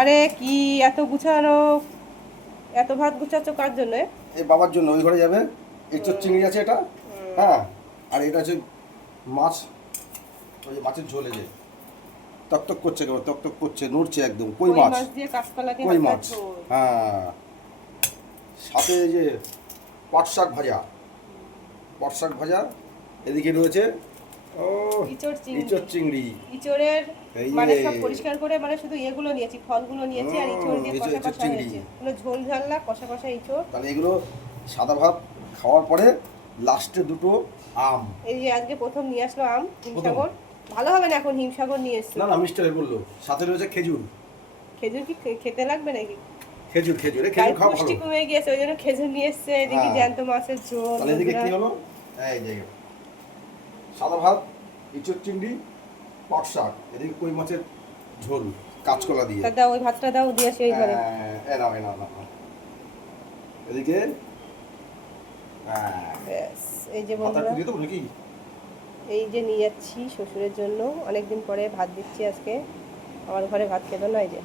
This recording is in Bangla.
আরে কি এত গুছানো, এত ভাত গুছাচ্ছ কার জন্য? এই বাবার জন্য। ওই ঘরে যাবে। এঁচোর চিংড়ি আছে এটা। হ্যাঁ। আর এটা হচ্ছে মাছ। ওই যে মাছের ঝোল, এই যে টকটক করছে, কেবল টকটক করছে, নড়ছে একদম। কই কই মাছ। মাছ দিয়ে কাঁচকলা দিয়ে কই হালকা মাছ। ঝোল। হ্যাঁ। সাথে এই যে পাট শাক ভাজা। পাট শাক ভাজা। এদিকে রয়েছে ও ইচড় চিংড়ি। ইঁচড় চিংড়ি। ইচড়ের এই মানে যে সব পরিষ্কার করে, মানে শুধু এগুলো নিয়েছি, ফলগুলো নিয়েছি, আর ইচড় দিয়ে কষা ইঁচড় কষা চিংড়ি। হয়েছে, কোনো ঝোল ঝাল না, কষা কষা ইচড়। তাহলে এগুলো সাদা ভাত খাওয়ার পরে লাস্টে দুটো আম। এই যে আজকে প্রথম নিয়ে আসলো আম, প্রথম। হিমসাগর। ভালো হবে না, এখন হিমসাগর নিয়ে এসছো। না না, মিস্টার বললো। সাথে রয়েছে খেজুর। খেজুর কি খেতে লাগবে নাকি? খেজুর, খেজুর গায়ে খেজুর খাওয়া ভালো। পুষ্টি কমে গিয়েছে, ওই জন্য খেজুর নিয়ে এসছে। এদিকে হ্যাঁ। জ্যান্ত মাছের ঝোল। তাহলে এদিকে কি হলো? এই যে সাদা ভাত, ইঁচড় চিংড়ি, পাট শাক, এদিকে কই মাছের ঝোল কাঁচকলা দিয়ে। দাদা ওই ভাতটা দাও, দিয়ে আসি এই ঘরে। এ নাও, এ নাও, নাও। এদিকে ব্যাস, এই যে ভাত বন্ধুরা, দিয়ে দেবো নাকি? এই যে নিয়ে যাচ্ছি শ্বশুরের জন্য। অনেকদিন পরে ভাত দিচ্ছি আজকে। আমার ঘরে ভাত খেলো না, এই যে।